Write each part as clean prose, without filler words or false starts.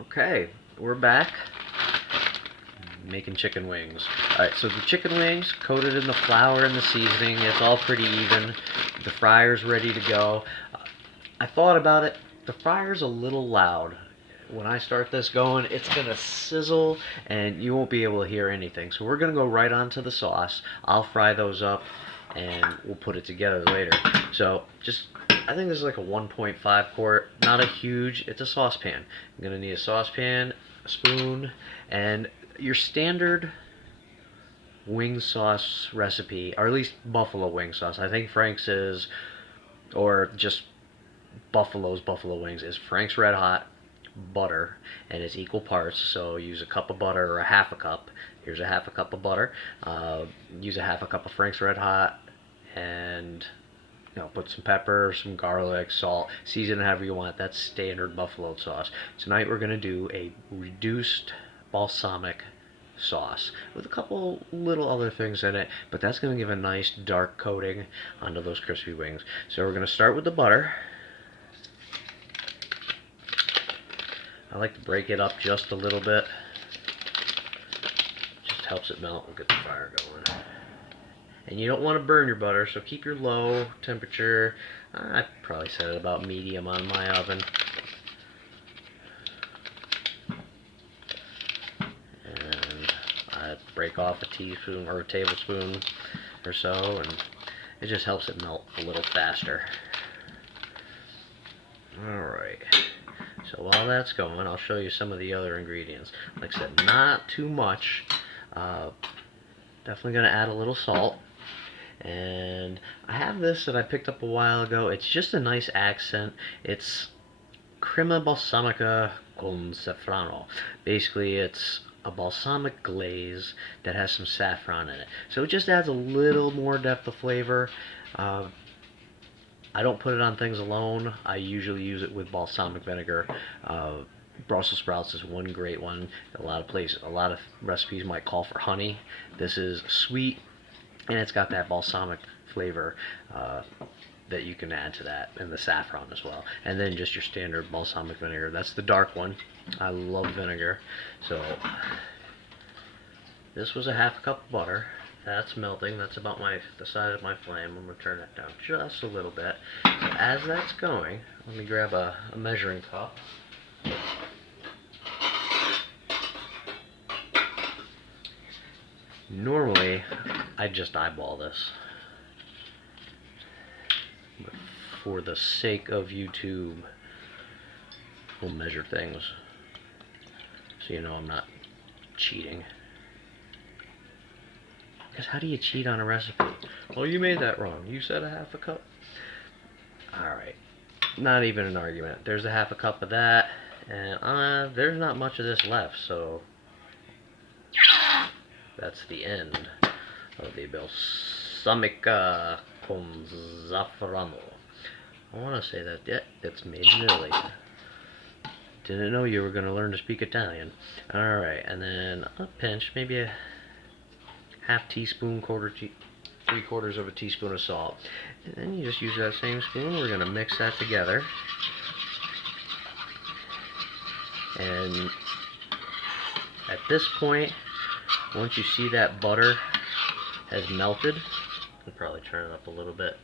Okay, we're back making chicken wings. Alright, so the chicken wings coated in the flour and the seasoning, it's all pretty even. The fryer's ready to go. I thought about it, the fryer's a little loud. When I start this going, it's gonna sizzle and you won't be able to hear anything. So we're gonna go right onto the sauce. I'll fry those up and we'll put it together later. So I think this is like a 1.5 quart, not a huge, it's a saucepan. I'm gonna need a saucepan, a spoon, and your standard wing sauce recipe, or at least buffalo wing sauce. I think Frank's is, or just buffalo wings, is Frank's Red Hot, butter, and it's equal parts. So use a cup of butter or a half a cup. Here's a half a cup of butter. Use a half a cup of Frank's Red Hot, and put some pepper, some garlic, salt, season it however you want. That's standard buffalo sauce. Tonight we're gonna do a reduced balsamic sauce with a couple little other things in it, but that's gonna give a nice dark coating onto those crispy wings. So we're gonna start with the butter. I like to break it up just a little bit. Just helps it melt and get the fire going. And you don't want to burn your butter, so keep your low temperature. I probably set it about medium on my oven. And I break off a teaspoon or a tablespoon or so, and it just helps it melt a little faster. Alright, so while that's going, I'll show you some of the other ingredients. Like I said, not too much. Definitely going to add a little salt. And I have this that I picked up a while ago. It's just a nice accent. It's crema balsamica con saffrano. Basically, it's a balsamic glaze that has some saffron in it. So it just adds a little more depth of flavor. I don't put it on things alone. I usually use it with balsamic vinegar. Brussels sprouts is one great one. A lot of recipes might call for honey. This is sweet, and it's got that balsamic flavor that you can add to that, and the saffron as well. And then just your standard balsamic vinegar. That's the dark one. I love vinegar. So this was a half a cup of butter. That's melting. That's about the size of my flame. I'm going to turn that down just a little bit. So as that's going, let me grab a measuring cup. Normally, I just eyeball this. But for the sake of YouTube, we'll measure things. So you know I'm not cheating. Because how do you cheat on a recipe? Well, you made that wrong. You said a half a cup. Alright. Not even an argument. There's a half a cup of that. And there's not much of this left, so that's the end of the balsamic con zafferano. I want to say that. Yeah, it's made in Italy. Didn't know you were going to learn to speak Italian. Alright, and then a pinch, maybe a half teaspoon, 3/4 of a teaspoon of salt. And then you just use that same spoon. We're going to mix that together. And at this point, once you see that butter has melted, I'll probably turn it up a little bit.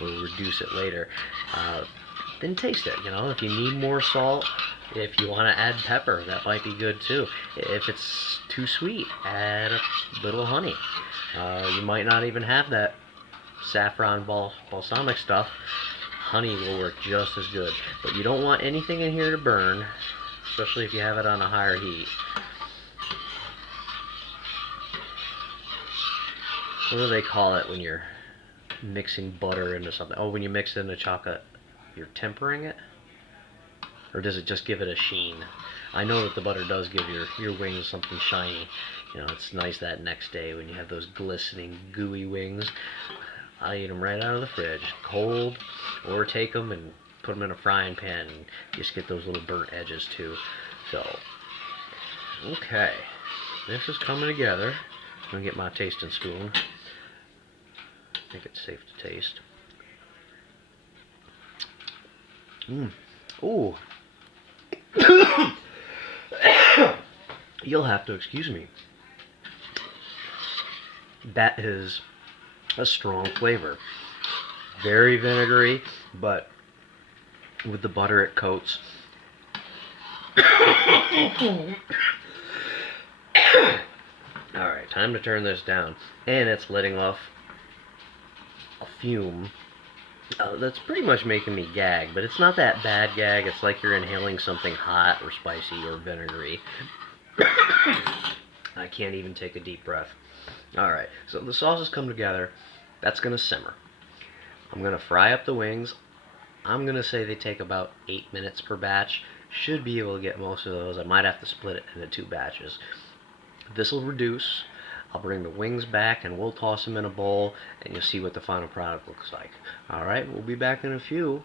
We'll reduce it later. Then taste it. If you need more salt, if you want to add pepper, that might be good too. If it's too sweet, add a little honey. You might not even have that saffron balsamic stuff. Honey will work just as good. But you don't want anything in here to burn, especially if you have it on a higher heat. What do they call it when you're mixing butter into something? Oh, when you mix it into chocolate, you're tempering it? Or does it just give it a sheen? I know that the butter does give your wings something shiny. It's nice that next day when you have those glistening, gooey wings. I eat them right out of the fridge, cold, or take them and put them in a frying pan and just get those little burnt edges too. So, okay, this is coming together. I'm gonna get my tasting spoon. I think it's safe to taste. Ooh. You'll have to excuse me. That is a strong flavor. Very vinegary, but with the butter it coats. Alright, time to turn this down. And it's letting off a fume that's pretty much making me gag, but it's not that bad gag. It's like you're inhaling something hot or spicy or vinegary. I can't even take a deep breath. Alright, so the sauces come together. That's going to simmer. I'm going to fry up the wings. I'm going to say they take about 8 minutes per batch. Should be able to get most of those. I might have to split it into 2 batches. This will reduce. I'll bring the wings back and we'll toss them in a bowl and you'll see what the final product looks like. Alright, we'll be back in a few.